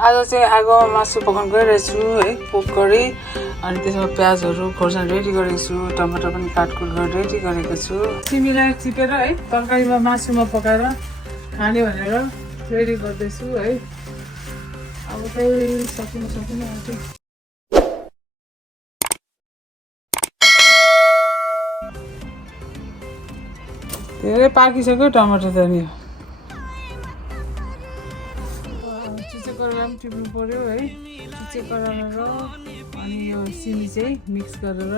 आज चाहिँ आगोमा मासु पकाउन गइरहेको छु है, पोक करी अनि त्यसमा प्याजहरू खोर्सानी रेडी गरेको छु, टमाटर पनि काटकुट गरेर रेडी गरेको छु। सिमीलाई चिपेर है तरकारीमा मासुमा पकाएर खाने भनेर रेडी गर्दैछु है। अब चाहिँ सकिन आउँछ। धेरै पाकिसक्यो टमाटर त नि चुचे करामा पनि टिप्नु पर्यो है। चुचे करामा र अनि यो सिमी चाहिँ मिक्स गरेर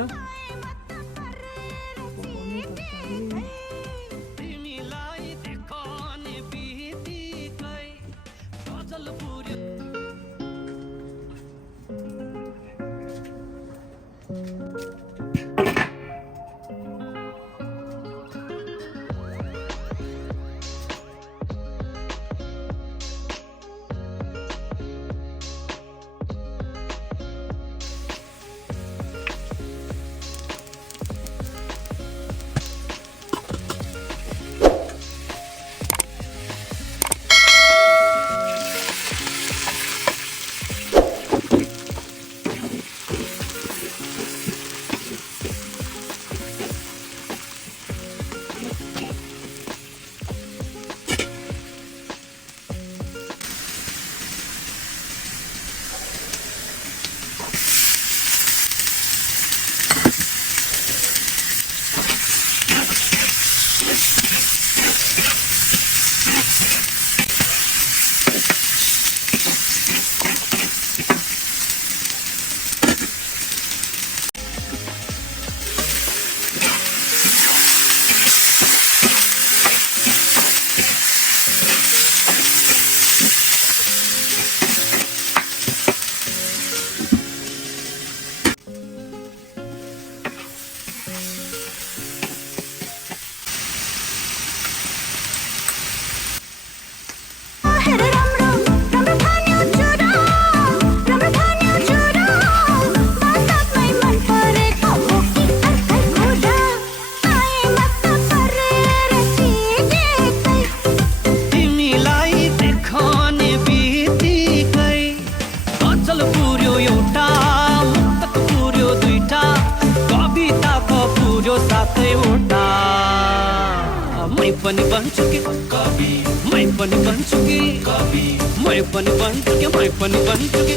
पनि बन्छु के कवि मै पनि बन्छु के कवि मै पनि बन्छु के मै पनि बन्छु के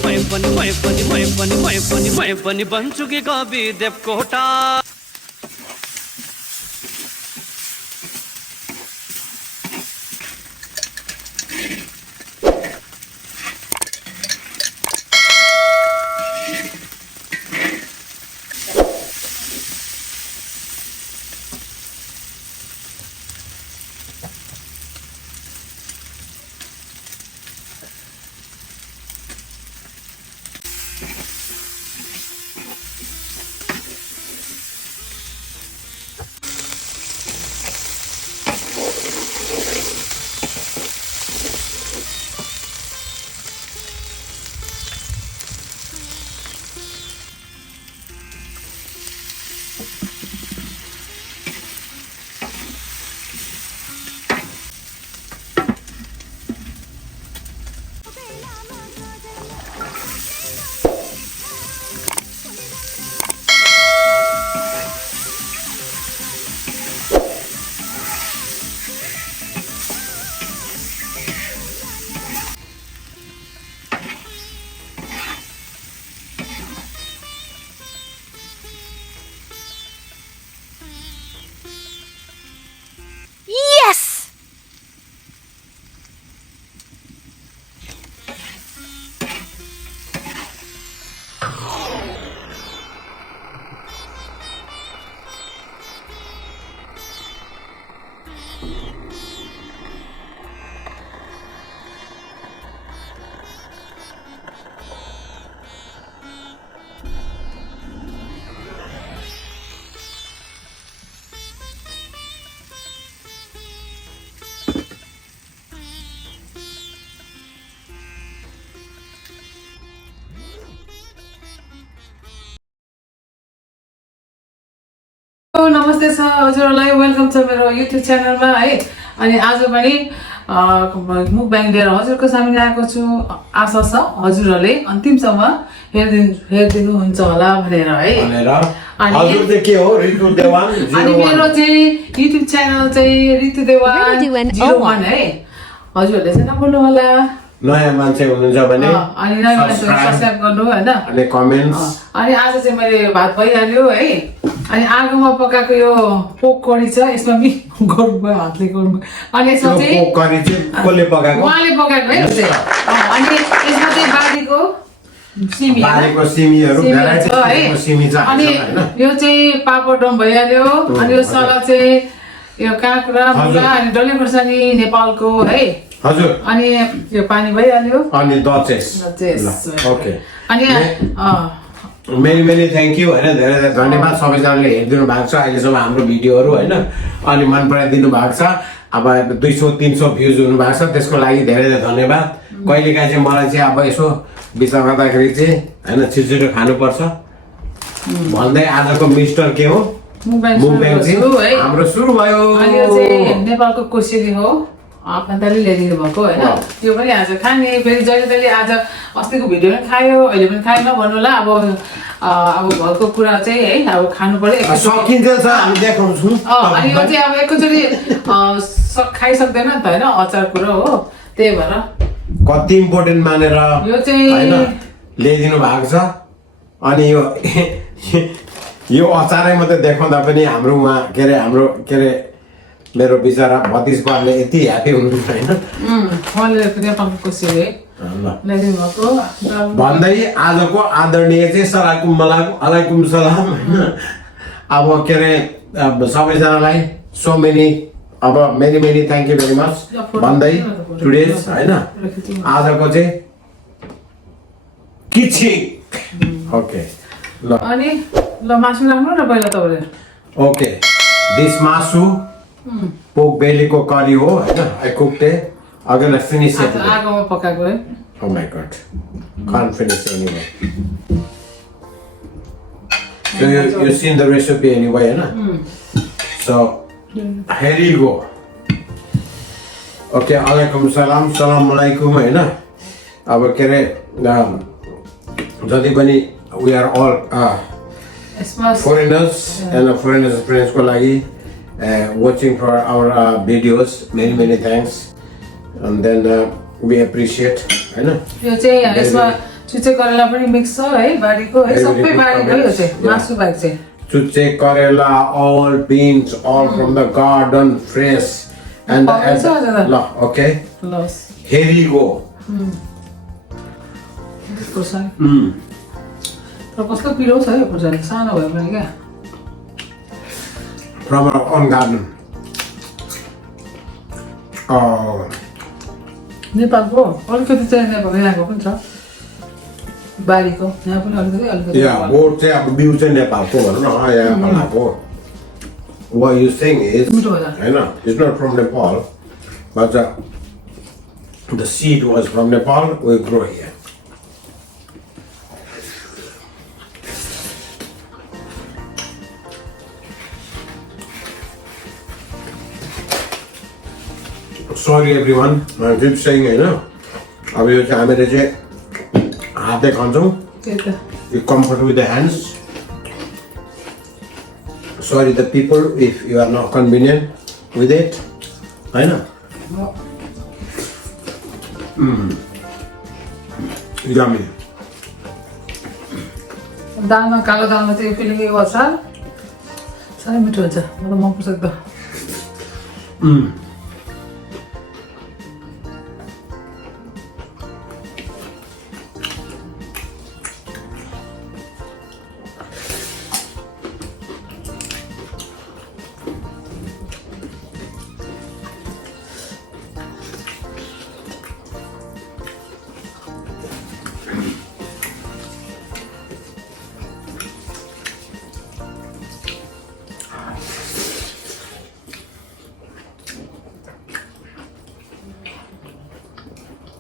मै पनि बन्छु के कवि देवकोटा। नमस्ते छ हजुरहरूलाई, वेलकम छ मेरो युट्युब च्यानलमा है। अनि आज पनि मुकब्याङ लिएर हजुरको सामने आएको छु। आशा छ हजुरहरूले अन्तिमसम्म हेरिदिनुहुन्छ होला भनेर है। हजुर चाहिँ के हो ऋतु देवान अनि मेरो चाहिँ युट्युब च्यानल चाहिँ ऋतु देवान 01 है। हजुरहरूले चाहिँ नभुल्नु होला। नयाँ मान्छे हुनुहुन्छ भने अनि नयाँ मान्छे सब्स्क्राइब गर्नु हैन। अनि कमेन्ट्स। अनि आज चाहिँ मैले भात भइहाल्यो है। अनि आगोमा पकाएको यो पोक करी छ। यसमा पनि गर्नुभयो हातले गर्नुभयो। अनि यसमा चाहिँ पोक करी चाहिँ कसले पकाएको? उहाँले पकाएको है यो चाहिँ। अनि यसमा चाहिँ बारीको सिमी बारीको सिमीहरु भेराइटीको सिमी छ अनि यो चाहिँ पापडम भइहाल्यो। अनि यो सलाद चाहिँ यो काँक्रा मुला अनि डल्ले खुर्सानी नेपालको है। हजुर अनि यो पानी भइहाल्यो। अनि दचेस ओके। अनि मेनी थ्याङ्क यू हैन। धेरै धेरै धन्यवाद सबैजनाले हेरिदिनु भएको छ अहिलेसम्म हाम्रो भिडियोहरू हैन। अनि मन पराइदिनु भएको छ। अब 200-300 भ्युज हुनु भएको छ त्यसको लागि धेरै धेरै धन्यवाद। कहिलेकाहीँ चाहिँ मलाई चाहिँ अब यसो विचार गर्दाखेरि चाहिँ हैन छिटो खानुपर्छ भन्दै आजको मिस्टर के हो मुकब्याङ चाहिँ हाम्रो सुरु भयो। अनि यो चाहिँ नेपालको कोसेली हो। आफ्नो तैँले ल्याइदिनु भएको हैन। त्यो पनि आज खाने फेरि जहिले तैँले आज अस्तिको भिडियो पनि खायो अहिले पनि खाएन भन्नु होला। अब घरको कुरा चाहिँ है अब खानु पर्यो सकिन्छ छ हामी देखाउँछौँ। अनि यो चाहिँ अब एकैचोटि खाइसक्दैन नि त हैन अचार कुरा हो। त्यही भएर कति इम्पोर्टेन्ट मानेर यो चाहिँ ल्याइदिनु भएको छ। अनि यो अचारै मात्रै देखाउँदा पनि हाम्रो उहाँ के अरे मेरो बिचरा भतिजबाले यति ह्यापी हुनुहुन्छ हैन। भन्दै आजको आदरणीय चाहिँ अलैकुम सलाम हैन। अब के अरे सबैजनालाई सो मेनी अब many thank you very much भन्दै टुडेज हैन आजको चाहिँ किछि ओके ल अनि ल मासु राख्नु न पहिला तपाईले। ओके दिस मासु पोक बेलीको करी हो हैन। I cooked it again finish it आगोमा पकाएको है। Oh my god. Can't finish anyway. So you've seen the recipe anyway, na? So here you go. Okay, alaikum salam, salam alaikum, हैन। अब के अरे जति पनि we are all foreigners and foreigners friends को लागि watching for our videos. Many thanks. And then we appreciate हैन। यो चाहिँ यसमा चुचे करेला पनि मिक्स छ है बारीको है सबै बारीको यो चाहिँ मासु बाहेक चाहिँ चुचे करेला all beans all from the garden fresh and ल okay here you go र कस्तो पिरो छ यो खुर्सानी सानो भए पनि क्या from our own garden नेपालको अलिकति चाहिँ नेपालको यहाँको पनि छ बारीको यहाँ पनि अलिकति या बोट चाहिँ अब बिउ चाहिँ नेपालको भनौँ न यहाँ फलाएको what you saying is हैन it's not from Nepal but the seed was from Nepal we grow here. Sorry everyone, I keep saying हैन अब यो चाहिँ हामीले चाहिँ हातले खान्छौँ you comfort with the hands. Sorry the people if you are not convenient with it हैन yummy. दालमा कालो दालमा चाहिँ फिलिङ्गै गर्छ साह्रै मिठो हुन्छ मलाई मन पर्छ एकदम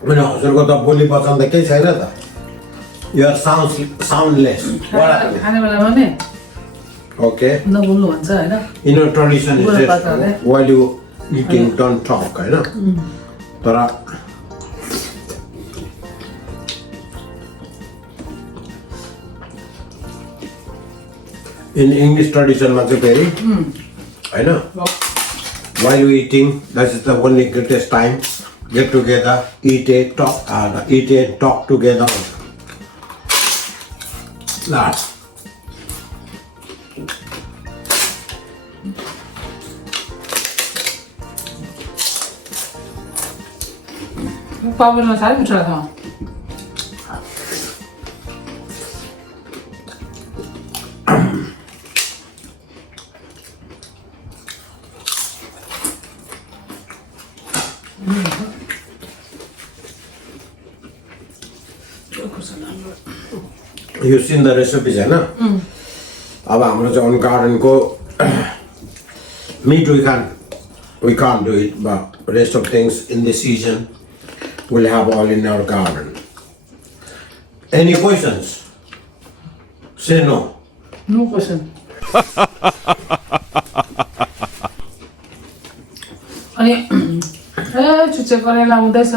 होइन हजुरको त बोली वचन त केही छैन त you are soundless खाने बेलामा नि okay नबोल्नु भन्छ हैन in our tradition is that while you eating don't talk हैन तर in English tradition मा चाहिँ फेरि हैन while you eating, that is the only greatest time. Get together, eat and talk together. Last. पाउडरमा साह्रै मिठो लाग्छ You seen the recipes, हैन? अब हाम्रो चाहिँ on garden को meat we can't do it, but rest of things in this season we'll have all in our garden. Any questions? Say no. No question. अनि चुच्चे करेला हुँदैछ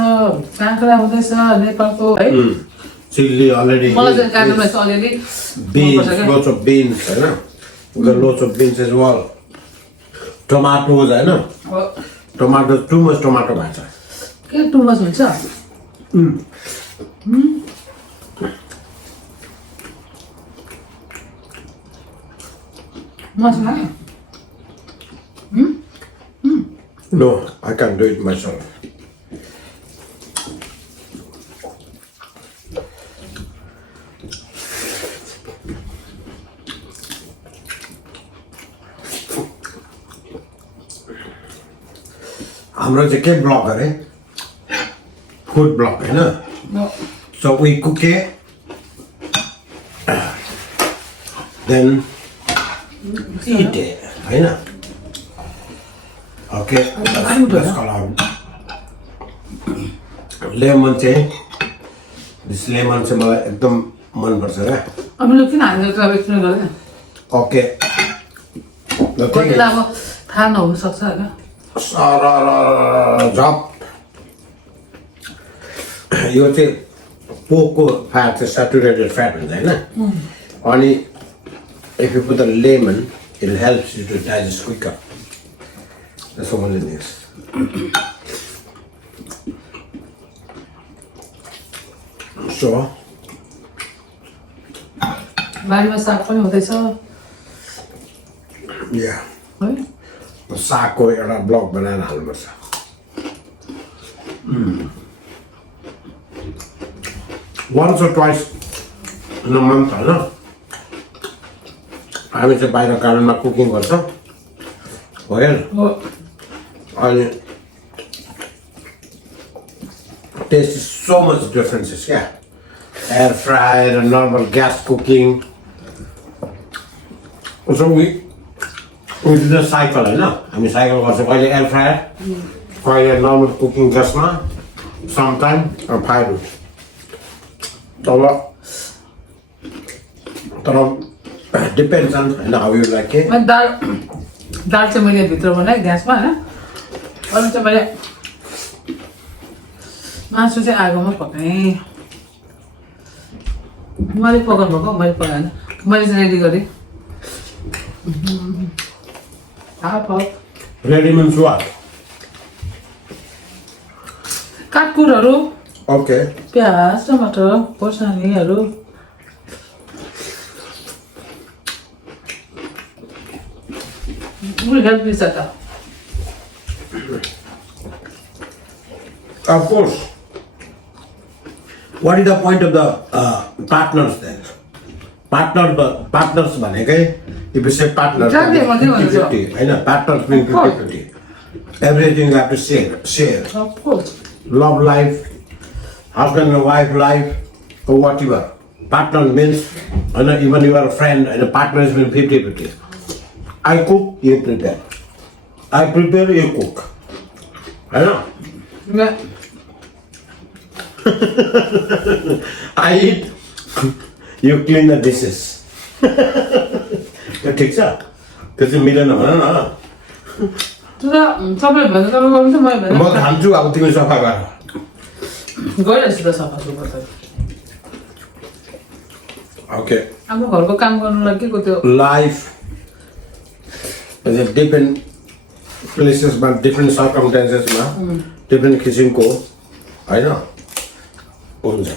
काँक्रा हुँदैछ नेपालको है Chili already. मलाई चाहिँ काँक्रा छ अलिअलि Beans, lots of beans, हैन? We got lots of beans as well. Tomatoes, हैन? Tomatoes, too much tomato भन्छ. के टु मच हुन्छ मसला No, I can't do it myself. हाम्रो चाहिँ के ब्लग अरे फुड ब्लग हैन so we cook it then eat it हैन okay let's call out lemon चाहिँ this lemon चाहिँ मलाई एकदम मन पर्छ क्या अब लु किन हामीले ट्राभल किन गर्दैन okay the thing कतिलाई is अब थाहा नहुन सक्छ हैन झप यो चाहिँ पोकको फ्याट चाहिँ सेचुरेटेड फ्याट हुन्छ हैन अनि if you put the lemon it helps you to digest quicker. That's all it is. So बारीमा साग पनि हुँदैछ yeah है सागको एउटा ब्लग बनाएर हाल्नुपर्छ once or twice in a month हैन हामी चाहिँ बाहिर गार्डनमा कुकिङ गर्छ भयो अनि taste is so much differences क्या air fryer and normal gas cooking so we did a cycle हैन हामी साइकल गर्छौँ कहिले एयर फ्रायर कहिले नर्मल कुकिङ ग्यासमा समटाइम फायर तर डिपेन्ड्स अन हैन हाउ यु लाइक इट अनि दाल चाहिँ मैले भित्र बनाएँ ग्यासमा हैन अरू चाहिँ मैले मासु चाहिँ आगोमा पकाएँ मैले पकाउनु भएको मैले पकाएन मैले चाहिँ रेडी गरेँ रेडी मिन्स वाट काटकुटहरू ओके प्याज टमाटर खोर्सानीहरू हेल्प दिन्छ त Of course. What is the point of the partners then? Partners भनेकै if you say partners, Exactly, 50-50, हैन partners mean 50-50. Everything you have to share. Of course. Love life, husband and wife life, or whatever. Partner means, and even you are a friend and a partner is mean 50-50. I cook, you prepare. I prepare, you cook. I know. Yeah. I eat, you clean the dishes. यो ठिक छ त्यो चाहिँ मिलेन भन न त्यो त तपाईँ भने तपाईँ गर्नु त मैले म खान्छु अब तिमी सफा गर गइरहेछु त सफा सुफा त ओके आफ्नो घरको काम गर्नुलाई के को त्यो लाइफ इज डिफ्रेन्ट प्लेसेसमा डिफ्रेन्ट सर्कमस्टान्सेसमा डिफ्रेन्ट किसिमको होइन हुन्छ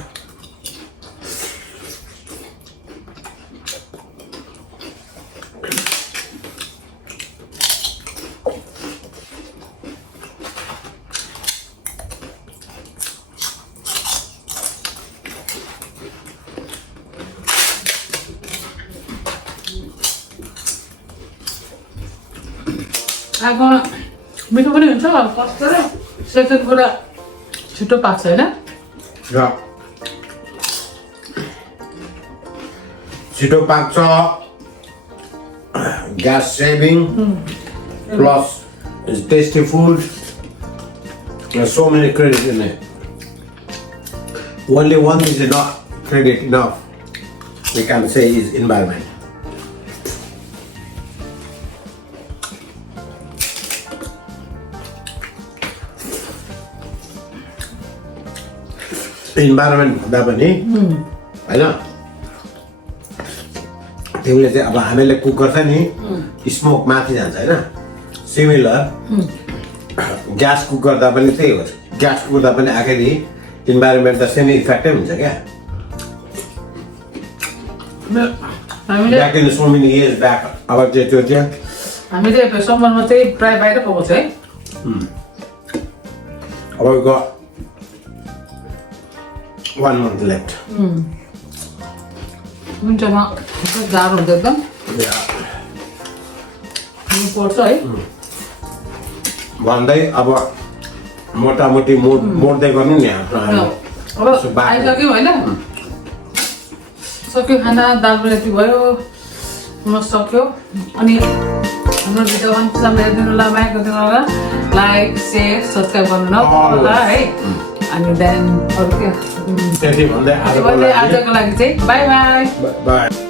आगो मिठो पनि हुन्छ कस्तो र सेकेन्ड कुरा छिटो पाक्छ होइन र छिटो पाक्छ gas saving plus is tasty food so many credits in it. Only one is enough credit enough we can say is environment. Environment भन्दा पनि होइन तिमीले चाहिँ अब हामीले कुक गर्छ नि स्मोक माथि जान्छ होइन सिमिलर ग्यास कुक गर्दा पनि त्यही हो ग्यास कुक गर्दा पनि आखिरी इन्भाइरोमेन्ट त सेमी इफेक्टै हुन्छ क्या back in so many years back अब त्यो चाहिँ हामीले समरमा चाहिँ प्रायः बाहिर पाउँछ है अब 1 month left. विन्टरमा जाडो हुन्छ एकदम पर्छ है भन्दै अब मोटामोटी मोड्दै गर्नु नि अब आइसक्यो होइन सक्यो खाना दाल पनि यति भयो म सक्यो अनि हाम्रो भिडियो अन्तिमसम्म हेरिदिनु होला माया गरिदिनु होला लाइक सेयर सब्सक्राइब गर्नु नभुल्नु है अनि देन अरू के त्यति भन्दै आजको लागि चाहिँ बाई बाई बाई